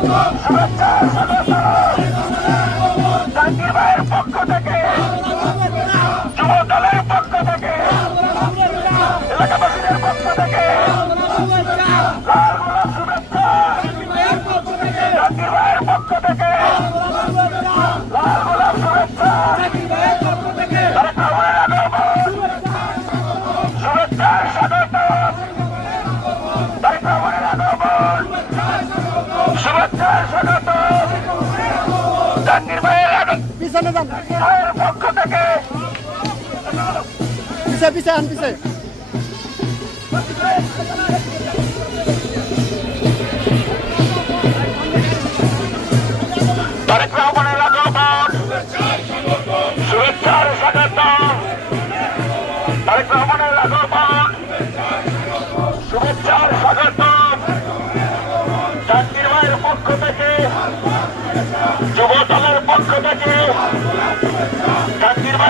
শুভেচ্ছা স্বাগত জাহাঙ্গীর ভাইয়ের পক্ষ থেকে, যুব দলের পক্ষ থেকে, এলাকাবাসীদের পক্ষ থেকে লাল গোলাপ শুভেচ্ছা জাহাঙ্গীর ভাইয়ের পক্ষ থেকে, লাল গোলাপ শুভেচ্ছা তারেক রহমানের আগমন, শুভেচ্ছার স্বাগত তারেক রহমানের আগমন, শুভেচ্ছার স্বাগত জাহাঙ্গীর ভাইয়ের ভাইয়ের পক্ষ থেকে, তারেক রহমানের আগমন, শুভেচ্ছার স্বাগত তারেক রহমানের আগমন, শুভেচ্ছার স্বাগত জাহাঙ্গীর ভাইয়ের পক্ষ থেকে, যুব দলের পক্ষ থেকে জাহাঙ্গীর ভাই